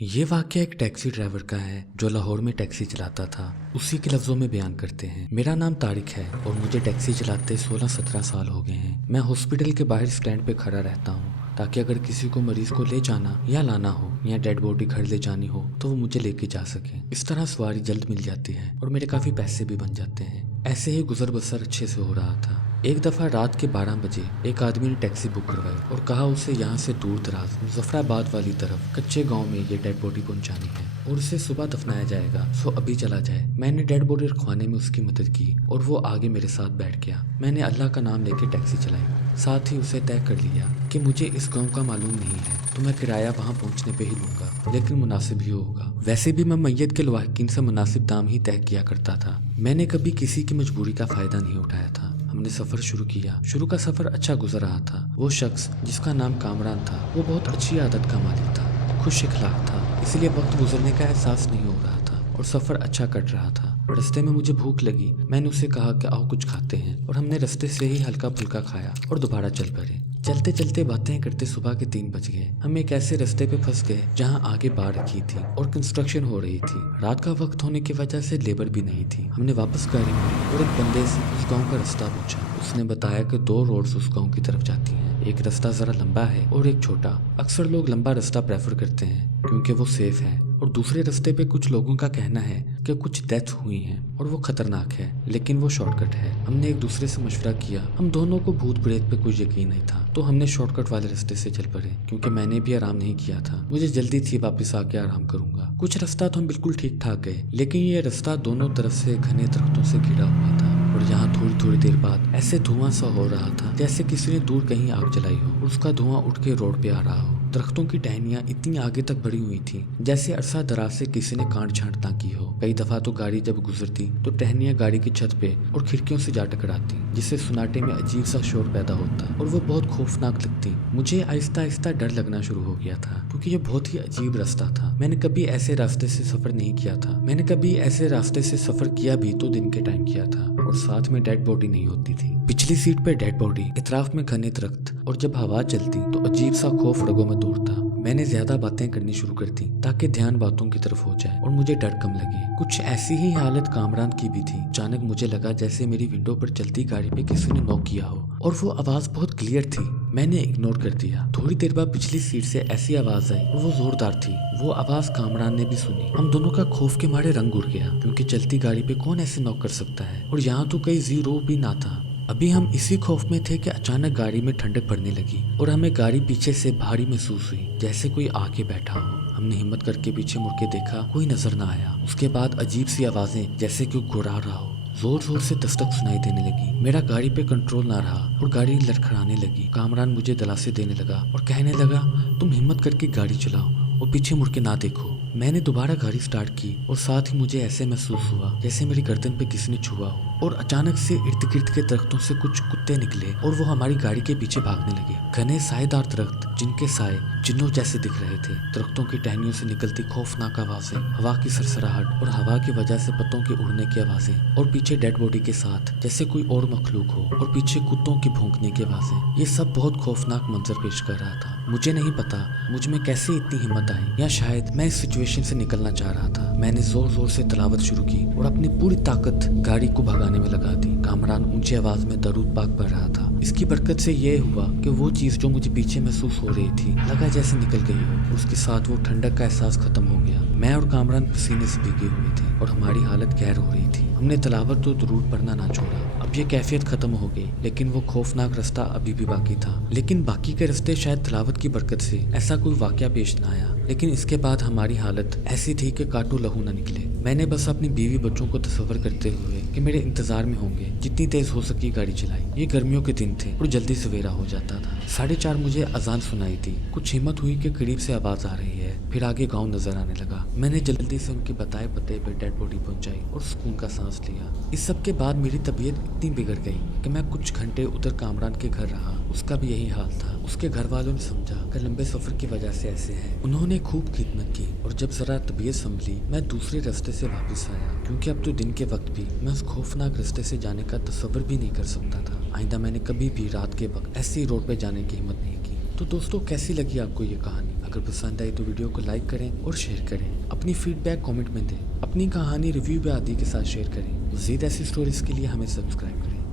یہ واقعہ ایک ٹیکسی ڈرائیور کا ہے جو لاہور میں ٹیکسی چلاتا تھا۔ اسی کے لفظوں میں بیان کرتے ہیں۔ میرا نام طارق ہے اور مجھے ٹیکسی چلاتے 16-17 سال ہو گئے ہیں۔ میں ہاسپٹل کے باہر سٹینڈ پہ کھڑا رہتا ہوں تاکہ اگر کسی کو مریض کو لے جانا یا لانا ہو یا ڈیڈ باڈی گھر لے جانی ہو تو وہ مجھے لے کے جا سکے۔ اس طرح سواری جلد مل جاتی ہے اور میرے کافی پیسے بھی بن جاتے ہیں۔ ایسے ہی گزر بسر اچھے سے ہو رہا تھا۔ ایک دفعہ رات کے 12 بجے ایک آدمی نے ٹیکسی بک کروائی اور کہا اسے یہاں سے دور دراز مظفر آباد والی طرف کچے گاؤں میں یہ ڈیڈ باڈی پہنچانی ہے اور اسے صبح دفنایا جائے گا، سو ابھی چلا جائے۔ میں نے ڈیڈ باڈی رکھوانے میں اس کی مدد کی اور وہ آگے میرے ساتھ بیٹھ گیا۔ میں نے اللہ کا نام لے کے ٹیکسی چلائی، ساتھ ہی اسے طے کر لیا کہ مجھے اس گاؤں کا معلوم نہیں ہے تو میں کرایہ وہاں پہنچنے پہ ہی لوں گا، لیکن مناسب ہی ہوگا۔ ویسے بھی میں میت کے لواحقین سے مناسب دام ہی طے کیا کرتا تھا۔ میں نے کبھی کسی کی مجبوری کا فائدہ نہیں اٹھایا تھا۔ ہم نے سفر شروع کیا۔ شروع کا سفر اچھا گزر رہا تھا۔ وہ شخص جس کا نام کامران تھا وہ بہت اچھی عادت کا مالک تھا، خوش اخلاق تھا، اس لیے وقت گزرنے کا احساس نہیں ہو رہا تھا اور سفر اچھا کٹ رہا تھا۔ رستے میں مجھے بھوک لگی۔ میں نے اسے کہا کہ آؤ کچھ کھاتے ہیں اور ہم نے رستے سے ہی ہلکا پھلکا کھایا اور دوبارہ چل پڑے۔ چلتے چلتے باتیں کرتے صبح کے 3 بج گئے۔ ہم ایک ایسے رستے پہ پھنس گئے جہاں آگے باڑھ رکھی تھی اور کنسٹرکشن ہو رہی تھی۔ رات کا وقت ہونے کی وجہ سے لیبر بھی نہیں تھی۔ ہم نے واپس گاڑی موڑی اور ایک بندے سے اس گاؤں کا رستہ پوچھا۔ اس نے بتایا کہ 2 روڈز اس گاؤں کی طرف جاتی ہیں، ایک رستہ ذرا لمبا ہے اور ایک چھوٹا۔ اکثر لوگ لمبا رستہ پریفر کرتے ہیں کیونکہ وہ سیف ہے، اور دوسرے رستے پہ کچھ لوگوں کا کہنا ہے کہ کچھ ڈیتھ ہوئی ہیں اور وہ خطرناک ہے، لیکن وہ شارٹ کٹ ہے۔ ہم نے ایک دوسرے سے مشورہ کیا۔ ہم دونوں کو بھوت پریت پہ کوئی یقین نہیں تھا تو ہم نے شارٹ کٹ والے رستے سے چل پڑے کیونکہ میں نے بھی آرام نہیں کیا تھا۔ مجھے جلدی تھی، واپس آ کے آرام کروں گا۔ کچھ رستہ تو ہم بالکل ٹھیک ٹھاک گئے، لیکن یہ رستہ دونوں طرف سے گھنے درختوں سے گھرا ہوا تھا اور یہاں تھوڑی دیر بعد ایسے دھواں سا ہو رہا تھا جیسے کسی نے دور کہیں آگ جلائی ہو اور اس کا دھواں اٹھ کے روڈ پہ آ رہا ہو۔ درختوں کی ٹہنیاں اتنی آگے تک بڑھی ہوئی تھیں جیسے عرصہ دراز سے کسی نے کانٹ چھانٹ نہ کی ہو۔ کئی دفعہ تو گاڑی جب گزرتی تو ٹہنیاں گاڑی کی چھت پہ اور کھڑکیوں سے جا ٹکراتی، جس سے سناٹے میں عجیب سا شور پیدا ہوتا اور وہ بہت خوفناک لگتی۔ مجھے آہستہ آہستہ ڈر لگنا شروع ہو گیا تھا کیونکہ یہ بہت ہی عجیب راستہ تھا۔ میں نے کبھی ایسے راستے سے سفر نہیں کیا تھا۔ میں نے کبھی ایسے راستے سے سفر کیا بھی تو دن کے ٹائم کیا تھا اور ساتھ میں ڈیڈ باڈی نہیں ہوتی تھی۔ پچھلی سیٹ پہ ڈیڈ باڈی، اطراف میں گھنے درخت، اور جب ہوا چلتی تو عجیب سا خوف رگوں میں دوڑتا۔ میں نے زیادہ باتیں کرنی شروع کر دی تاکہ دھیان باتوں کی طرف ہو جائے اور مجھے ڈر کم لگے۔ کچھ ایسی ہی حالت کامران کی بھی تھی۔ اچانک مجھے لگا جیسے میری ونڈو پر چلتی گاڑی پہ کسی نے نوک کیا ہو اور وہ آواز بہت کلیئر تھی۔ میں نے اگنور کر دیا۔ تھوڑی دیر بعد پچھلی سیٹ سے ایسی آواز آئی اور وہ زوردار تھی۔ وہ آواز کامران نے بھی سنی۔ ہم دونوں کا خوف کے مارے رنگ اڑ گیا کیونکہ چلتی گاڑی پہ کون ایسے نوک کر سکتا ہے، اور یہاں تو کئی زیرو بھی نہ تھا۔ ابھی ہم اسی خوف میں تھے کہ اچانک گاڑی میں ٹھنڈک پڑنے لگی اور ہمیں گاڑی پیچھے سے بھاری محسوس ہوئی جیسے کوئی آ کے بیٹھا ہو۔ ہم نے ہمت کر کے پیچھے مڑ کے دیکھا، کوئی نظر نہ آیا۔ اس کے بعد عجیب سی آوازیں جیسے کوئی گھڑا رہا ہو زور زور سے دستک سنائی دینے لگی۔ میرا گاڑی پہ کنٹرول نہ رہا اور گاڑی لڑکھڑانے لگی۔ کامران مجھے دلاسے دینے لگا اور کہنے لگا تم ہمت کر کے گاڑی چلاؤ اور پیچھے مڑ کے نہ دیکھو۔ میں نے دوبارہ گاڑی سٹارٹ کی اور ساتھ ہی مجھے ایسے محسوس ہوا جیسے میری گردن پہ کسی نے چھوا ہو، اور اچانک سے ارد گرد کے درختوں سے کچھ کتے نکلے اور وہ ہماری گاڑی کے پیچھے بھاگنے لگے۔ گھنے سائے دار درخت جن کے سائے جنوں جیسے دکھ رہے تھے، درختوں کی ٹہنیوں سے نکلتی خوفناک آوازیں، ہوا کی سرسراہٹ اور ہوا کی وجہ سے پتوں کے اڑنے کی آوازیں، اور پیچھے ڈیڈ باڈی کے ساتھ جیسے کوئی اور مخلوق ہو، اور پیچھے کتوں کی بھونکنے کی آوازیں۔ یہ سب بہت خوفناک منظر پیش کر رہا تھا۔ مجھے نہیں پتا مجھ میں کیسے اتنی ہمت آئی، یا شاید میں اس سچویشن سے نکلنا چاہ رہا تھا۔ میں نے زور زور سے تلاوت شروع کی اور اپنی پوری طاقت گاڑی کو بھگانے میں لگا دی۔ کامران اونچی آواز میں درود پاک پڑھ رہا تھا۔ اس کی برکت سے یہ ہوا کہ وہ چیز جو مجھے پیچھے محسوس ہو رہی تھی لگا جیسے نکل گئی ہو، اور اس کے ساتھ وہ ٹھنڈک کا احساس ختم ہو گیا۔ میں اور کامران پسینے سے بھیگے ہوئے تھے اور ہماری حالت گہر ہو رہی تھی۔ ہم نے تلاوت و درود پڑھنا نہ چھوڑا۔ اب یہ کیفیت ختم ہو گئی، لیکن وہ خوفناک رستہ ابھی بھی باقی تھا۔ لیکن باقی کے رستے شاید تلاوت کی برکت سے ایسا کوئی واقعہ پیش نہ آیا، لیکن اس کے بعد ہماری حالت ایسی تھی کہ کاٹو لہو نہ نکلے۔ میں نے بس اپنی بیوی بچوں کو تصور کرتے ہوئے کہ میرے انتظار میں ہوں گے جتنی تیز ہو سکی گاڑی چلائی۔ یہ گرمیوں کے دن تھے اور جلدی سویرا ہو جاتا تھا۔ 4:30 مجھے اذان سنائی تھی۔ کچھ ہمت ہوئی کہ قریب سے آواز آ رہی ہے، پھر آگے گاؤں نظر آنے لگا۔ میں نے جلدی سے ان کے بتائے پتے پہ ڈیڈ باڈی پہنچائی اور سکون کا سانس لیا۔ اس سب کے بعد میری طبیعت اتنی بگڑ گئی کہ میں کچھ گھنٹے ادھر کامران کے گھر رہا۔ اس کا بھی یہی حال تھا۔ اس کے گھر والوں نے سمجھا کہ لمبے سفر کی وجہ سے ایسے ہیں۔ انہوں نے خوب خدمت کی اور جب ذرا طبیعت سنبھلی میں دوسرے راستے سے واپس آیا، کیونکہ اب تو دن کے وقت بھی میں اس خوفناک راستے سے جانے کا تصور بھی نہیں کر سکتا تھا۔ آئندہ میں نے کبھی بھی رات کے وقت ایسی روڈ پہ جانے کی ہمت نہیں کی۔ تو دوستو، کیسی لگی آپ کو یہ کہانی؟ اگر پسند آئی تو ویڈیو کو لائک کریں اور شیئر کریں. اپنی فیڈ بیک کامنٹ میں دیں. اپنی کہانی ریویو یا عادی کے ساتھ شیئر کریں. مزید ایسی سٹوریز کے لیے ہمیں سبسکرائب کریں.